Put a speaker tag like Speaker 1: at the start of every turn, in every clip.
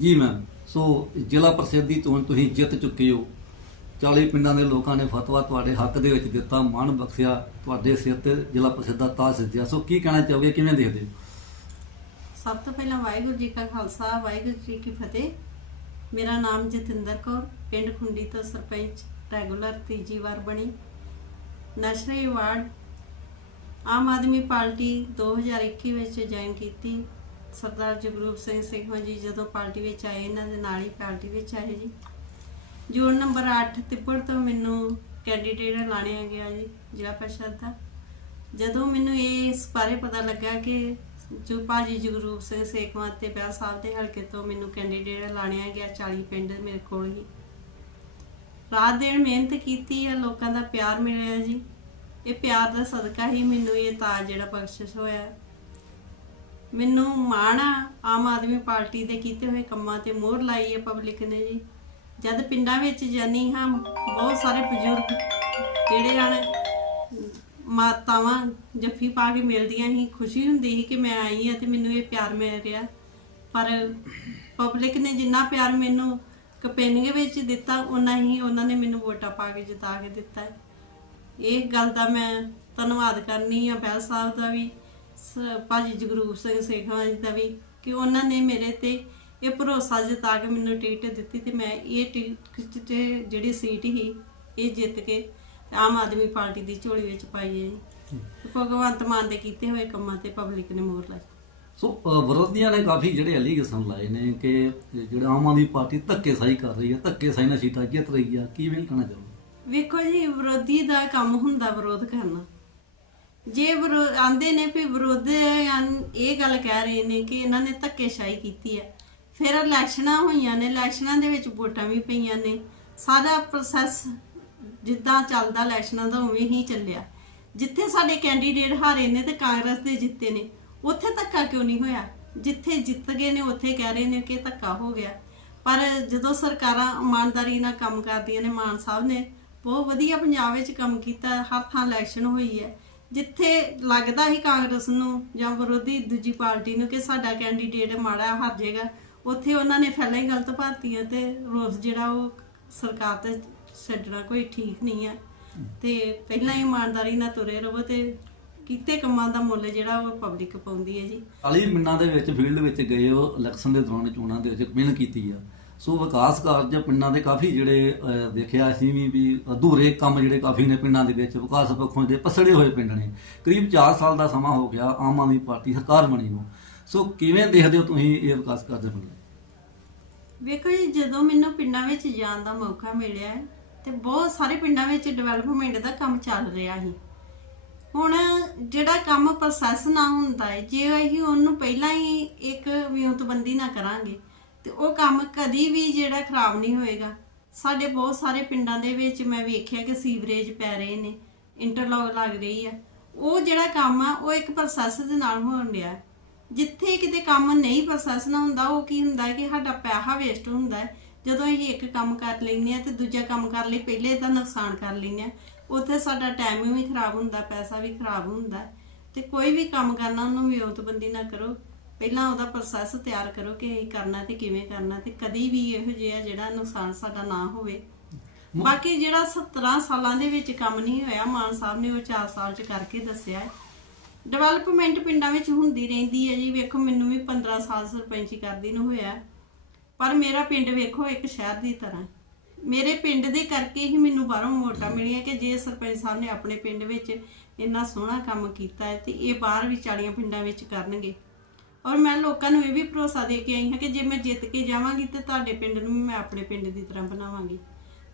Speaker 1: ਜੀ ma'am so ਜ਼ਿਲ੍ਹਾ ਪ੍ਰਸਿੱਧ ਦੀ ਚੋਣ ਤੁਸੀਂ ਜਿੱਤ ਚੁੱਕੇ ਹੋ। 40 ਪਿੰਡਾਂ ਦੇ ਲੋਕਾਂ ਨੇ ਫਤਵਾ ਤੁਹਾਡੇ ਹੱਕ ਦੇ ਵਿੱਚ ਦਿੱਤਾ, ਮਾਣ ਬਖਸ਼ਿਆ, ਤੁਹਾਡੇ ਸਿਰ ਤੇ ਜ਼ਿਲ੍ਹਾ ਪ੍ਰਸਿੱਧ ਦਾ ਤਾਜ ਸੱਜਿਆ ਸੋ ਕੀ ਕਹਿਣਾ ਚਾਹੋਗੇ, ਕਿਵੇਂ ਦੇਖਦੇ ਹੋ?
Speaker 2: ਸਭ ਤੋਂ ਪਹਿਲਾਂ ਵਾਹਿਗੁਰੂ ਜੀ ਕਾ ਖਾਲਸਾ, ਵਾਹਿਗੁਰੂ ਜੀ ਕੀ ਫਤਿਹ। ਮੇਰਾ ਨਾਮ ਜਤਿੰਦਰ ਕੌਰ, ਪਿੰਡ ਖੁੰਡੀ ਤੋਂ ਸਰਪੰਚ ਰੈਗੂਲਰ ਤੀਜੀ ਵਾਰ ਬਣੀ। National award Aam Aadmi party 2021 ਵਿੱਚ ਜੁਆਇਨ ਕੀਤੀ। ਸਰਦਾਰ ਜਗਰੂਪ ਸਿੰਘ ਸੇਖਵਾਂ ਜੀ ਜਦੋਂ ਪਾਰਟੀ ਵਿੱਚ ਆਏ, ਇਹਨਾਂ ਦੇ ਨਾਲ ਹੀ ਪਾਰਟੀ ਵਿੱਚ ਆਏ ਜੀ। ਜੂਨ ਨੰਬਰ 8 ਤਿੱਪੜ ਤੋਂ ਮੈਨੂੰ ਕੈਂਡੀਡੇਟ ਲਾਣਿਆ ਗਿਆ ਜੀ, ਜ਼ਿਲ੍ਹਾ ਪ੍ਰੀਸ਼ਦ ਦਾ। ਜਦੋਂ ਮੈਨੂੰ ਇਹ ਇਸ ਬਾਰੇ ਪਤਾ ਲੱਗਾ ਕਿ ਜੋ ਭਾਜੀ ਜਗਰੂਪ ਸਿੰਘ ਸੇਖਵਾਂ ਤੇ ਪਿਆ ਸਾਹਿਬ ਦੇ ਹਲਕੇ ਤੋਂ ਮੈਨੂੰ ਕੈਂਡੀਡੇਟ ਲਾਣਿਆ ਗਿਆ 40 ਪਿੰਡ ਮੇਰੇ ਕੋਲ ਹੀ ਰਾਤ ਦਿਨ ਮਿਹਨਤ ਕੀਤੀ ਹੈ ਲੋਕਾਂ ਦਾ ਪਿਆਰ ਮਿਲਿਆ ਜੀ। ਇਹ ਪਿਆਰ ਦਾ ਸਦਕਾ ਹੀ ਮੈਨੂੰ ਇਹ ਤਾਜ ਜਿਹੜਾ ਬਖਸ਼ਿਸ਼ ਹੋਇਆ। ਮੈਨੂੰ ਮਾਣ ਆ, ਆਮ ਆਦਮੀ ਪਾਰਟੀ ਦੇ ਕੀਤੇ ਹੋਏ ਕੰਮਾਂ ਤੇ ਮੋਹਰ ਲਾਈ ਹੈ ਪਬਲਿਕ ਨੇ ਜੀ। ਜਦ ਪਿੰਡਾਂ ਵਿੱਚ ਜਾਨੀ ਹਾਂ, ਬਹੁਤ ਸਾਰੇ ਬਜ਼ੁਰਗ ਜਿਹੜੇ ਹਨ, ਮਾਤਾਵਾਂ ਜੱਫੀ ਪਾ ਕੇ ਮਿਲਦੀਆਂ ਸੀ, ਖੁਸ਼ੀ ਹੁੰਦੀ ਸੀ ਕਿ ਮੈਂ ਆਈ ਹਾਂ ਤੇ ਮੈਨੂੰ ਇਹ ਪਿਆਰ ਮਿਲ ਰਿਹਾ। ਪਰ ਪਬਲਿਕ ਨੇ ਜਿੰਨਾ ਪਿਆਰ ਮੈਨੂੰ ਕਪੈਨਿੰਗ ਵਿੱਚ ਦਿੱਤਾ ਉਨਾ ਹੀ ਉਹਨਾਂ ਨੇ ਮੈਨੂੰ ਵੋਟਾਂ ਪਾ ਕੇ ਜਿਤਾ ਕੇ ਦਿੱਤਾ ਇਹ ਗੱਲ ਦਾ ਮੈਂ ਧੰਨਵਾਦ ਕਰਨੀ ਆ ਬੈਲ ਸਾਹਿਬ ਦਾ ਵੀ। ਸ- ਭਾਜੀ ਜਗਰੂਪ ਸਿੰਘ ਸੇਖਵਾਂ ਜੀ ਦਾ ਵੀ ਕਿ ਉਹਨਾਂ ਨੇ ਮੇਰੇ ਤੇ ਇਹ ਭਰੋਸਾ ਜਤਾ ਕੇ ਮੈਨੂੰ ਟਿਕਟ ਦਿੱਤੀ ਤੇ ਮੈਂ ਇਹ ਟਿਕਟ ਤੇ ਜਿਹੜੀ ਸੀਟ ਹੀ ਇਹ ਜਿੱਤ ਕੇ ਆਮ ਆਦਮੀ ਪਾਰਟੀ ਦੀ ਝੋਲੀ ਵਿੱਚ ਪਾਈ ਹੈ ਜੀ। ਭਗਵੰਤ ਮਾਨ ਦੇ ਕੀਤੇ ਹੋਏ ਕੰਮਾਂ ਤੇ ਪਬਲਿਕ ਨੇ ਮੋਹਰ ਲਾਈ।
Speaker 1: ਸੋ ਅ, ਵਿਰੋਧੀਆਂ ਨੇ ਕਾਫੀ ਜਿਹੜੇ ਅਲੀਗੇਸ਼ਨ ਲਾਏ ਨੇ ਕਿ ਜਿਹੜਾ ਆਮ ਆਦਮੀ ਪਾਰਟੀ ਧੱਕੇਸ਼ਾਹੀ ਕਰ ਰਹੀ ਹੈ ਧੱਕੇਸ਼ਾਹੀ ਨਾਲ ਸੀਟਾਂ ਜਿੱਤ ਰਹੀ ਆ ਕੀ ਵੀ ਕਹਿਣਾ ਚਾਹੋਗੇ?
Speaker 2: ਵੇਖੋ ਜੀ ਵਿਰੋਧੀ ਦਾ ਕੰਮ ਹੁੰਦਾ ਵਿਰੋਧ ਕਰਨਾ। ਜੇ ਵਿਰੋ- ਆਂਦੇ ਨੇ ਵੀ ਵਿਰੋਧ ਇਹ ਗੱਲ ਕਹਿ ਰਹੇ ਨੇ ਕਿ ਇਹਨਾਂ ਨੇ ਧੱਕੇਸ਼ਾਹੀ ਕੀਤੀ ਹੈ ਫਿਰ ਇਲੈਕਸ਼ਨਾਂ ਹੋਈਆਂ ਨੇ, ਇਲੈਕਸ਼ਨਾਂ ਦੇ ਵਿੱਚ ਵੋਟਾਂ ਵੀ ਪਈਆਂ ਨੇ। ਸਾਰਾ ਪ੍ਰੋਸੈਸ ਜਿੱਦਾਂ ਚੱਲਦਾ ਇਲੈਕਸ਼ਨਾਂ ਦਾ ਉਵੇਂ ਹੀ ਚੱਲਿਆ। ਜਿੱਥੇ ਸਾਡੇ ਕੈਂਡੀਡੇਟ ਹਾਰੇ ਨੇ ਤੇ ਕਾਂਗਰਸ ਦੇ ਜਿੱਤੇ ਨੇ, ਉੱਥੇ ਧੱਕਾ ਕਿਉਂ ਨਹੀਂ ਹੋਇਆ? ਜਿੱਥੇ ਜਿੱਤ ਗਏ ਨੇ, ਉੱਥੇ ਕਹਿ ਰਹੇ ਨੇ ਕਿ ਧੱਕਾ ਹੋ ਗਿਆ। ਪਰ ਜਦੋਂ ਸਰਕਾਰਾਂ ਇਮਾਨਦਾਰੀ ਨਾਲ ਕੰਮ ਕਰਦੀਆਂ ਨੇ, ਮਾਨ ਸਾਹਿਬ ਨੇ ਬਹੁਤ ਵਧੀਆ ਪੰਜਾਬ ਵਿੱਚ ਕੰਮ ਕੀਤਾ, ਹਰ ਥਾਂ ਇਲੈਕਸ਼ਨ ਹੋਈ ਹੈ। ਜਿੱਥੇ ਲੱਗਦਾ ਹੀ ਕਾਂਗਰਸ ਨੂੰ ਜਾਂ ਵਿਰੋਧੀ ਦੂਜੀ ਪਾਰਟੀ ਨੂੰ ਕਿ ਸਾਡਾ ਕੈਂਡੀਡੇਟ ਮਾੜਾ ਹਾਰ ਜਾਏਗਾ, ਉੱਥੇ ਉਹਨਾਂ ਨੇ ਪਹਿਲਾਂ ਹੀ ਗਲਤ ਭਾਰਤੀਆਂ ਤੇ ਰੋਸ ਜਿਹੜਾ ਉਹ ਸਰਕਾਰ ਤੇ ਛੱਡਣਾ ਕੋਈ ਠੀਕ ਨਹੀਂ ਹੈ ਤੇ ਪਹਿਲਾਂ ਹੀ ਇਮਾਨਦਾਰੀ ਨਾਲ ਤੁਰੇ ਰਹੋ ਤੇ ਕੀਤੇ ਕੰਮਾਂ ਦਾ ਮੁੱਲ ਜਿਹੜਾ ਉਹ ਪਬਲਿਕ ਪਾਉਂਦੀ ਹੈ ਜੀ।
Speaker 1: 40 ਮਿੰਟਾਂ ਦੇ ਵਿੱਚ, ਫੀਲਡ ਵਿੱਚ ਗਏ ਉਹ ਇਲੈਕਸ਼ਨ ਦੇ ਦੌਰਾਨ ਚੋਣਾਂ ਦੇ ਵਿੱਚ ਮਿਹਨਤ ਕੀਤੀ ਆ। ਸੋ ਵਿਕਾਸ ਕਾਰਜ ਪਿੰਡਾਂ ਦੇ ਕਾਫੀ ਜਿਹੜੇ ਦੇਖਿਆ ਅਸੀਂ ਵੀ ਵੀ ਅਧੂਰੇ ਕੰਮ ਜਿਹੜੇ ਕਾਫੀ ਨੇ ਪਿੰਡਾਂ ਦੇ ਵਿੱਚ ਵਿਕਾਸ ਪੱਖੋਂ ਦੇ ਪਸੜੇ ਹੋਏ ਪਿੰਡ ਨੇ। ਕਰੀਬ 4 ਸਾਲ ਦਾ ਸਮਾਂ ਹੋ ਗਿਆ ਆਮ ਆਦਮੀ ਪਾਰਟੀ ਸਰਕਾਰ ਬਣੀ ਨੂੰ। ਸੋ ਕਿਵੇਂ ਦੇਖਦੇ ਹੋ ਤੁਸੀਂ ਇਹ ਵਿਕਾਸ ਕਾਰਜ ਪਿੰਡ
Speaker 2: ਵੇਖੋ ਜੀ ਜਦੋਂ ਮੈਨੂੰ ਪਿੰਡਾਂ ਵਿੱਚ ਜਾਣ ਦਾ ਮੌਕਾ ਮਿਲਿਆ ਹੈ, ਤੇ ਬਹੁਤ ਸਾਰੇ ਪਿੰਡਾਂ ਵਿੱਚ ਡਿਵੈਲਪਮੈਂਟ ਦਾ ਕੰਮ ਚੱਲ ਰਿਹਾ ਸੀ। ਹੁਣ ਜਿਹੜਾ ਕੰਮ ਪ੍ਰੋਸੈਸ ਨਾ ਹੁੰਦਾ ਹੈ ਜੇ ਅਸੀਂ ਉਹਨੂੰ ਪਹਿਲਾਂ ਹੀ ਇੱਕ ਵਿਉਂਤਬੰਦੀ ਨਾ ਕਰਾਂਗੇ ਤੇ ਉਹ ਕੰਮ ਕਦੀ ਵੀ ਜਿਹੜਾ ਖਰਾਬ ਨਹੀਂ ਹੋਏਗਾ। ਸਾਡੇ ਬਹੁਤ ਸਾਰੇ ਪਿੰਡਾਂ ਦੇ ਵਿੱਚ ਮੈਂ ਵੇਖਿਆ ਕਿ ਸੀਵਰੇਜ ਪੈ ਰਹੇ ਨੇ ਇੰਟਰਲੌਕ ਲੱਗ ਰਹੀ ਆ। ਉਹ ਜਿਹੜਾ ਕੰਮ ਆ, ਉਹ ਇੱਕ ਪ੍ਰੋਸੈਸ ਦੇ ਨਾਲ ਹੋਣ ਰਿਹਾ ਜਿੱਥੇ ਕਿਤੇ ਕੰਮ ਨਹੀਂ ਪ੍ਰੋਸੈਸ ਨਾ ਹੁੰਦਾ, ਉਹ ਕੀ ਹੁੰਦਾ ਕਿ ਸਾਡਾ ਪੈਸਾ ਵੇਸਟ ਹੁੰਦਾ। ਹੈ ਜਦੋਂ ਅਸੀਂ ਇੱਕ ਕੰਮ ਕਰ ਲੈਂਦੇ ਆ ਤੇ ਦੂਜਾ ਕੰਮ ਕਰ ਲਈ, ਪਹਿਲੇ ਤਾਂ ਨੁਕਸਾਨ ਕਰ ਲੈਂਦੇ ਆ ਉੱਥੇ ਸਾਡਾ ਟਾਈਮ ਵੀ ਖਰਾਬ ਹੁੰਦਾ, ਪੈਸਾ ਵੀ ਖਰਾਬ ਹੁੰਦਾ। ਹੈ। ਤੇ ਕੋਈ ਵੀ ਕੰਮ ਕਰਨਾ, ਉਹਨੂੰ ਵਿਉਂਤਬੰਦੀ ਨਾ ਕਰੋ। ਪਹਿਲਾਂ ਉਹਦਾ ਪ੍ਰੋਸੈਸ ਤਿਆਰ ਕਰੋ ਕਿ ਇਹ ਕਰਨਾ ਤੇ ਕਿਵੇਂ ਕਰਨਾ ਤੇ ਕਦੀ ਵੀ ਇਹੋ ਜਿਹਾ ਜਿਹੜਾ ਨੁਕਸਾਨ ਸਾਡਾ ਨਾ ਹੋਵੇ ਬਾਕੀ ਜਿਹੜਾ 17 ਸਾਲਾਂ ਦੇ ਵਿੱਚ ਕੰਮ ਨਹੀਂ ਹੋਇਆ ਮਾਨ ਸਾਹਿਬ ਨੇ ਉਹ 4 ਸਾਲ ਚ ਕਰਕੇ ਦੱਸਿਆ ਹੈ ਡਿਵੈਲਪਮੈਂਟ ਪਿੰਡਾਂ ਵਿੱਚ ਹੁੰਦੀ ਰਹਿੰਦੀ ਹੈ ਜੀ ਵੇਖੋ ਮੈਨੂੰ ਵੀ 15 ਸਾਲ ਸਰਪੰਚੀ ਕਰਦੀ ਨੂੰ ਹੋਇਆ। ਪਰ ਮੇਰਾ ਪਿੰਡ ਵੇਖੋ ਇੱਕ ਸ਼ਹਿਰ ਦੀ ਤਰ੍ਹਾਂ। ਮੇਰੇ ਪਿੰਡ ਦੇ ਕਰਕੇ ਹੀ ਮੈਨੂੰ ਬਾਹਰੋਂ ਵੋਟਾਂ ਮਿਲੀਆਂ ਕਿ ਜੇ ਸਰਪੰਚ ਸਾਹਿਬ ਨੇ ਆਪਣੇ ਪਿੰਡ ਵਿੱਚ ਇੰਨਾ ਸੋਹਣਾ ਕੰਮ ਕੀਤਾ ਹੈ ਤੇ ਇਹ ਬਾਹਰ ਵੀ 40 ਪਿੰਡਾਂ ਵਿੱਚ ਕਰਨਗੇ ਔਰ ਮੈਂ ਲੋਕਾਂ ਨੂੰ ਇਹ ਵੀ ਭਰੋਸਾ ਦੇ ਕੇ ਆਈ ਹਾਂ ਕਿ ਜੇ ਮੈਂ ਜਿੱਤ ਕੇ ਜਾਵਾਂਗੀ ਤੇ ਤੁਹਾਡੇ ਪਿੰਡ ਨੂੰ ਵੀ ਮੈਂ ਆਪਣੇ ਪਿੰਡ ਦੀ ਤਰ੍ਹਾਂ ਬਣਾਵਾਂਗੀ।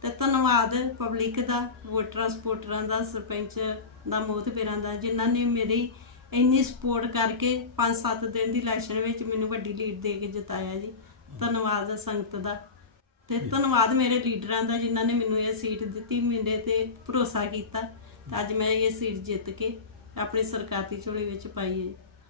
Speaker 2: ਤੇ ਧੰਨਵਾਦ ਪਬਲਿਕ ਦਾ, ਵੋਟਰਾਂ ਸਪੋਰਟਰਾਂ ਦਾ, ਸਰਪੰਚ ਦਾ, ਮੋਹਤਬਰਾਂ ਦਾ, ਜਿਨ੍ਹਾਂ ਨੇ ਮੇਰੀ ਇੰਨੀ ਸਪੋਰਟ ਕਰਕੇ 5-7 ਦਿਨ ਦੀ ਇਲੈਕਸ਼ਨ ਵਿੱਚ ਮੈਨੂੰ ਵੱਡੀ ਲੀਡ ਦੇ ਕੇ ਜਿਤਾਇਆ ਜੀ। ਧੰਨਵਾਦ ਸੰਗਤ ਦਾ। ਤੇ ਧੰਨਵਾਦ ਮੇਰੇ ਲੀਡਰਾਂ ਦਾ ਜਿਨ੍ਹਾਂ ਨੇ ਮੈਨੂੰ ਇਹ ਸੀਟ ਦਿੱਤੀ, ਮੇਰੇ ਤੇ ਭਰੋਸਾ ਕੀਤਾ। ਤੇ ਅੱਜ ਮੈਂ ਇਹ ਸੀਟ ਜਿੱਤ ਕੇ ਆਪਣੀ ਸਰਕਾਰ ਦੀ ਝੋਲੀ ਵਿੱਚ ਪਾਈ ਹੈ।